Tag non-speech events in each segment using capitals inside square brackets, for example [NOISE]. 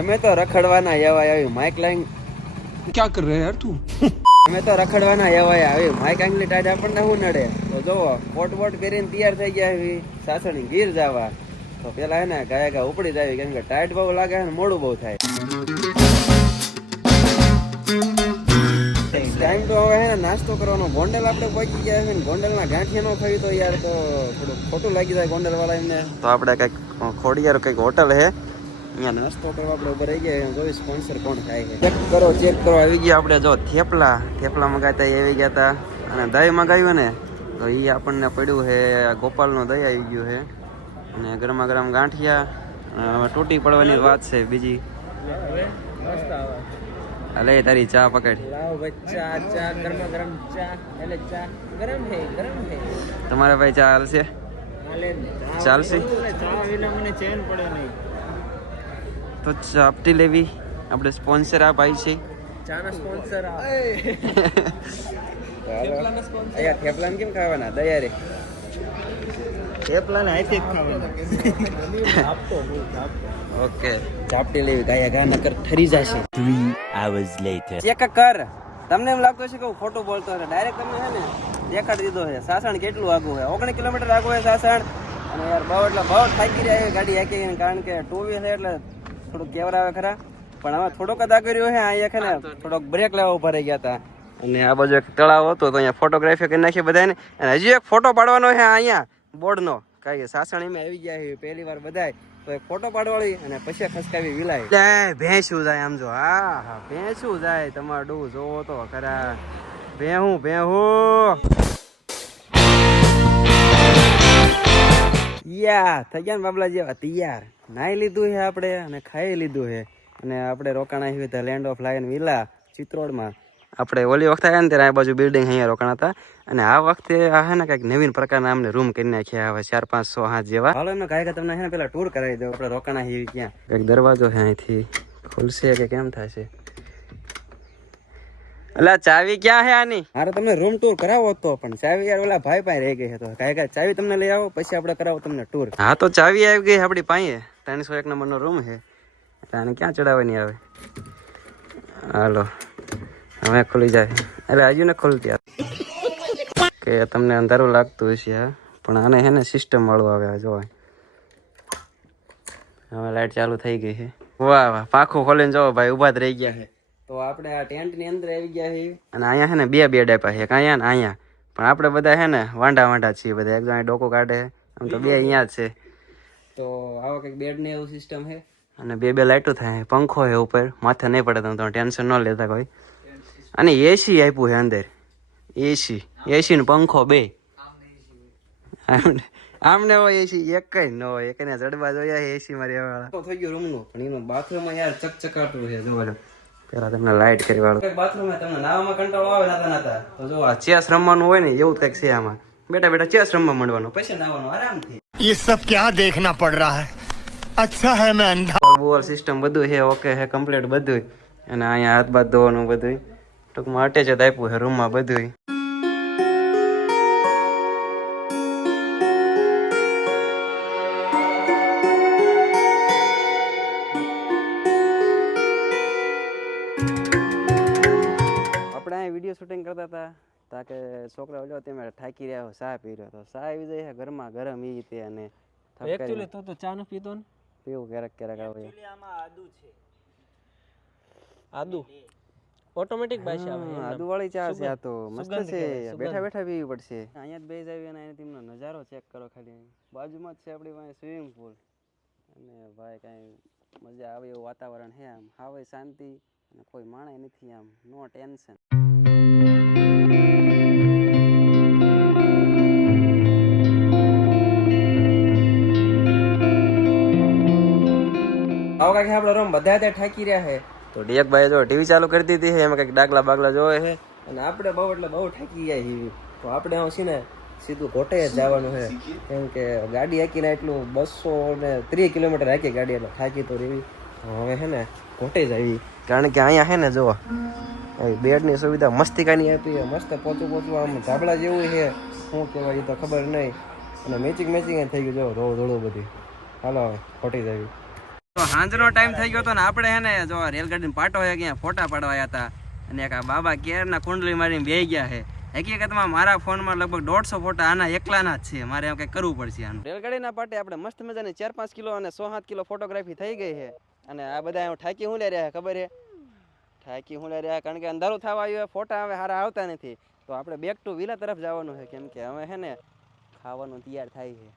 અમે તો રખડવાના એવા આવી માઇક લાઈન ક્યાં કર રહ્યા યાર તું? [LAUGHS] અમે તો રખડવાના એવા આવી માઇક આંગલી ટાઈડ આપણને હું નડે. તો જોવો કોટ વોટ કરીને તૈયાર થઈ ગયા આવી સાસણી ગીર જવા. તો પેલા એને ગાયા ગા ઉપડી જાય. કેમ કે ટાઈટ બહુ લાગે ને મોડું બહુ થાય. ટાઈમ તો હવે ને નાસ્તો કરવાનો. ગોંડલ આપણે પહોંચી ગયા છે ને. ગોંડલના ગાંઠિયા ન ખાઈ તો યાર તો થોડું ખોટું લાગી જાય ગોંડલ વાળા એમને તો આપણે કંઈક ખોડિયાર કંઈક હોટલ હે. અહીંયા નાસ્તો કરવા આપણે ઊભા રહી ગયા કોઈ સ્પોન્સર કોણ થાય છે. ચેક કરો ચેક કરો આવી ગયા આપણે જો થેપલા. થેપલા મંગાવતા એ આવી ગયા હતા અને દહીં મંગાવ્યું ને તો એ આપણને પડ્યું છે ગોપાલનું દહીં આવી ગયું છે. અને ગરમા ગરમ ગાંઠિયા તૂટી પડવાની વાત છે બીજી. અલે તારી ચા પકડ. તમારા ભાઈ ચા હાલશે? ચાલશે? ચા વિના મને ચેન પડે નહીં. તો ચાપટી લેવી. આપણે સ્પોન્સર આ ભાઈ છે. ચાના સ્પોન્સર આ. અહીંયા થેપલાને કેમ ખાવાના? દયા રે થેપલા ને જ ખાવાના ઓકે. ચાપટી લેવી ગાયા ગા નકર ઠરી જશે. 3 hours later. ચેક કર. તમને એમ લાગતું હશે કે હું ખોટું બોલતો હતો ડાયરેક્ટ તમે હે ને દેખાડી દીધો છે. સાસણ કેટલું આગું છે? ઓગણી કિલોમીટર આગું છે સાસણ. અને યાર બહુ એટલે બહુ થાકી રહ્યા છે ગાડી હાકી કારણ કે ટુ વ્હીલ છે એટલે થોડુંક કેવરાવે ખરા. પણ હવે થોડોક જ આગળ રહ્યો છે અહીંયા ખરા થોડોક બ્રેક લેવા ઊભા રહી ગયા હતા અને આ બાજુ એક તળાવ હતો તો અહીંયા ફોટોગ્રાફી કરી નાખી બધાને અને હજી એક ફોટો પાડવાનો છે અહીંયા બોર્ડનો. કાંઈ સાસણીમાં આવી ગયા છે પહેલી વાર બધાય. તો એક ફોટો પાડવાળી અને પછી ખસકાવી વિલાય. લે ભેંસું જાય આમ જો. હા હા ભેંસું જાય. તમારું ડૂ જોવો તો ખરા. ભેહું ભેહું. યા થઈ ગયા ને બાબલા જેવા તૈયાર. નાઈ લીધું છે આપણે અને ખાઈ લીધું છે અને આપણે રોકાણા છીએ ત્યાં લેન્ડ ઓફ લાયન વિલા ચિત્રોડમાં. આપણે ઓલી વખતે આવ્યા ને ત્યારે આ બાજુ બિલ્ડિંગ અહીંયા રોકાણા હતા. અને આ વખતે આ છે ને કંઈક નવીન પ્રકારના અમને રૂમ કરી નાખ્યા હવે ચાર, પાંચ સો હાથ જેવા. હાલો એમને કાંઈ તમને છે ને પેલા ટૂર કરાવી દો આપણે રોકાણા આવી ક્યાં? કંઈક દરવાજો છે અહીંથી ખુલશે કે કેમ થશે? અલા, ચાવી ક્યાં છે આની? મારે તમને રૂમ ટૂર કરાવો હતો, પણ ચાવી યાર ઓલા ભાઈ પાસે રહી ગઈ હતો કાંઈ કાંઈ ચાવી તમને લઈ આવો, પછી આપણે કરાવો તમને ટૂર હા, તો ચાવી આવી ગઈ આપણી પાસે. ત્રણસો એક નંબરનો રૂમ છે. એટલે આને ક્યાં ચડાવવાની આવે? હાલો, હવે ખુલી જાય. એટલે હજુ ને ખુલતી. કે તમને અંધારું લાગતું હશે, હા? પણ આને છે ને સિસ્ટમ વાળું આવે જોવા. હવે લાઈટ ચાલુ થઈ ગઈ છે. વાહ વાહ, પાખું ખોલીને જોવો ભાઈ, ઊભા જ રહી ગયા છે. તો આપણે આ ટેન્ટની અંદર આવી ગયા છીએ. અને અહીંયા છે ને બે બેડ આપ્યા છે. એક અહીંયા ને અહીંયા. પણ આપણે બધા છે ને વાંડા વાંડા છીએ, બધા. એક જણા ડોકો કાઢે આમ તો બે અહીંયા જ છે. તો આવો કંઈક બેડ ને એવું સિસ્ટમ છે અને બે બે લાઈટો થાય પંખો છે ઉપર. માથે નહીં પડે તમે તમે ટેન્શન ન લેતા કોઈ. અને એસી આપ્યું છે અંદર. એસી એસી ને પંખો બે. આમ ને હોય એસી એક જ ન હોય. એક ને જડબા જોયા એસી માં રહેવા વાળા થઈ ગયો રૂમનું પણ એનું બાથરૂમ યાર ચકચકાટું છે જોવાનું પેલા તમને લાઈટ કરી વાળું. બાથરૂમ તમને નાવામાં કંટાળો આવે નાતા નાતા તો જો આ ચેસ રમવાનું હોય ને એવું જ કંઈક છે આમાં. બેટા બેટા ચેસ રમવા માંડવાનું પછી નાવાનું આરામથી ये सब क्या देखना पड़ रहा है अच्छा है मैं अंधा બોલ સિસ્ટમ બધું છે ઓકે છે કમ્પ્લીટ બધું અને અહીંયા હાથ બાથ ધોવાનું બધું ટૂંકમાં અટેચ જ આપ્યું છે રૂમમાં બધું આપણે અહીં વિડીયો શૂટિંગ કરતા હતા તા કે છોકરા ઓલો તેમાં થાકી રહ્યા હોય ચા પી રહ્યો તો ચા આવી જાય છે ઘરમાં ગરમ ઈ તે અને એકચ્યુઅલી તો તો ચા ન પીતો ને? પીવું ક્યારેક ક્યારેક આવે. આદુ ઓટોમેટિક ભાષા આવે આદુ વાળી ચા છે આ તો. મસ્ત છે. બેઠા બેઠા પીવી પડશે. અહીંયા જ બેસ આવી અને અહીંયા તેમનો નજારો ચેક કરો ખાલી. બાજુમાં જ છે આપણી પાસે સ્વિમિંગ પુલ અને ભાઈ કાંઈ મજા આવે એવું વાતાવરણ છે આમ. હાવે શાંતિ અને કોઈ માણે નથી આમ. નો ટેન્શન કાંઈક આપણો રૂમ બધા ત્યાં ઠાકી રહ્યા છે. તો ડિયકભાઈ જો ટીવી ચાલુ કરી દીધી છે એમાં કંઈક ડાકલા બાગલા જોવે છે. અને આપણે બહુ એટલે બહુ ઠાકી ગયા છીએ. તો આપણે આમ છે ને સીધું કોટે જ જવાનું છે. કેમ કે ગાડી હાકીને એટલું બસો ને ત્રીસ કિલોમીટર હાકી ગાડી એટલે થાકી તો રેવી હવે છે ને ઘોટે જ આવી. કારણ કે અહીંયા છે ને જો બેડની સુવિધા મસ્તિકાની આપી મસ્ત પોતું પોતું આમ ધાબળા જેવું છે. શું કહેવાય એ તો ખબર નહીં. અને મેચિંગ મેચિંગ થઈ ગયું જો રો ધોળું બધી. હાલો ખોટી જ આવી. તો સાંજનો ટાઈમ થઈ ગયો હતો ને આપણે હે ને જો રેલગાડીનો પાટો હોય ગયા ફોટા પાડવા હતા અને એક આ બાબા કેરના કુંડલી મારીને બે ગયા છે હકીકતમાં મારા ફોનમાં લગભગ દોઢસો ફોટા આના એકલાના જ છે. મારે એમ કંઈક કરવું પડશે આનું. રેલગાડીના પાટે આપણે મસ્ત મજાની ચાર પાંચ કિલો અને સો સાત કિલો ફોટોગ્રાફી થઈ ગઈ છે અને આ બધા એમ ઠાકી હું લઈ રહ્યા ખબર છે ઠાકી હું લઈ રહ્યા કારણ કે અંધારું થવા આવ્યું ફોટા હવે સારા આવતા નથી. તો આપણે બેક ટુ વિલા તરફ જવાનું છે કેમ કે હવે હે ને ખાવાનું તૈયાર થાય છે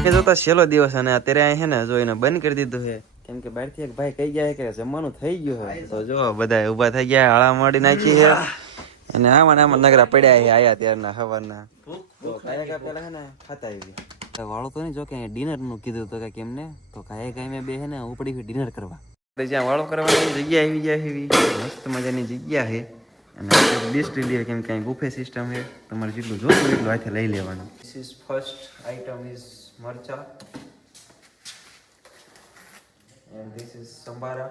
એ જોતા છેલ્લો દિવસ અને અત્યારે અહીં છે ને જોઈને બંધ કરી દીધું છે. કેમ કે બહારથી એક ભાઈ કહી ગયા કે જમવાનું થઈ ગયું છે. તો જો બધા ઊભા થઈ ગયા, હાળા મળી નાખી છે. અને આમાં આમાં નગરા પડ્યા છે આયા ત્યારના સવારના તો ને ખાતા આવી વાળો તો નહીં, જો કે ડિનરનું કીધું તો કે કેમને તો કાંઈ કાંઈ મેં બે છે ને ઉપડી ડિનર કરવા. જ્યાં વાળો કરવાની જગ્યા આવી જાય એવી. મસ્ત મજાની જગ્યા છે. અને ડિશ લીધી કેમ કે બુફે સિસ્ટમ છે. તમારે જેટલું જોતું એટલું હાથે લઈ લેવાનું. This is first item is મરચા. એન્ડ ધીસ ઇઝ સંભારા.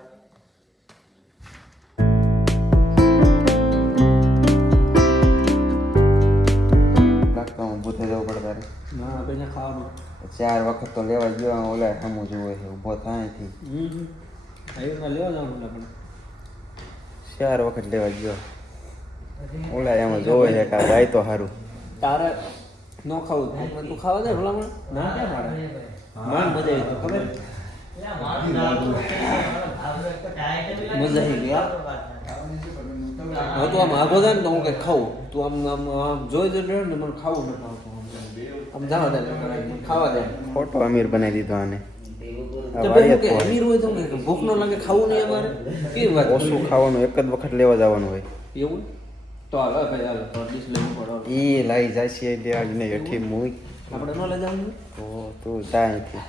ચાર વખત તો લેવા ગયો ઓલા સામું જોવે છે ઊભો થાયથી ચાર વખત લેવા ગયો ઓલા એમાં જોવે છે કે જાય તો સારું તારે ન ખાવું તું ખાવા દે ભલામણ ના ક્યાં પાડે માન મજા આવી ખબર? મજા આવી ગઈ હા? હવે આમ આગો થાય ને તો હું કંઈક ખાઉં. તું આમ આમ આમ જોઈ જોઈ ને મને ખાવું આમ. જવા દે ખાવા દે. ખોટો અમીર બનાવી દીધો આને. અમીર હોય તો ભૂખ ન લાગે ખાવું નહીં અમારે? કેવી વાત ઓછું ખાવાનું એક જ વખત લેવા જવાનું હોય. એવું? તો હાલો ભાઈ હાલો ડીશ લેવું પડે ઈ લાઈ જાય છે એટલે આજ ને હેઠી મૂઈ આપણે ન લઈ જવાનું તો તું તા અહીંથી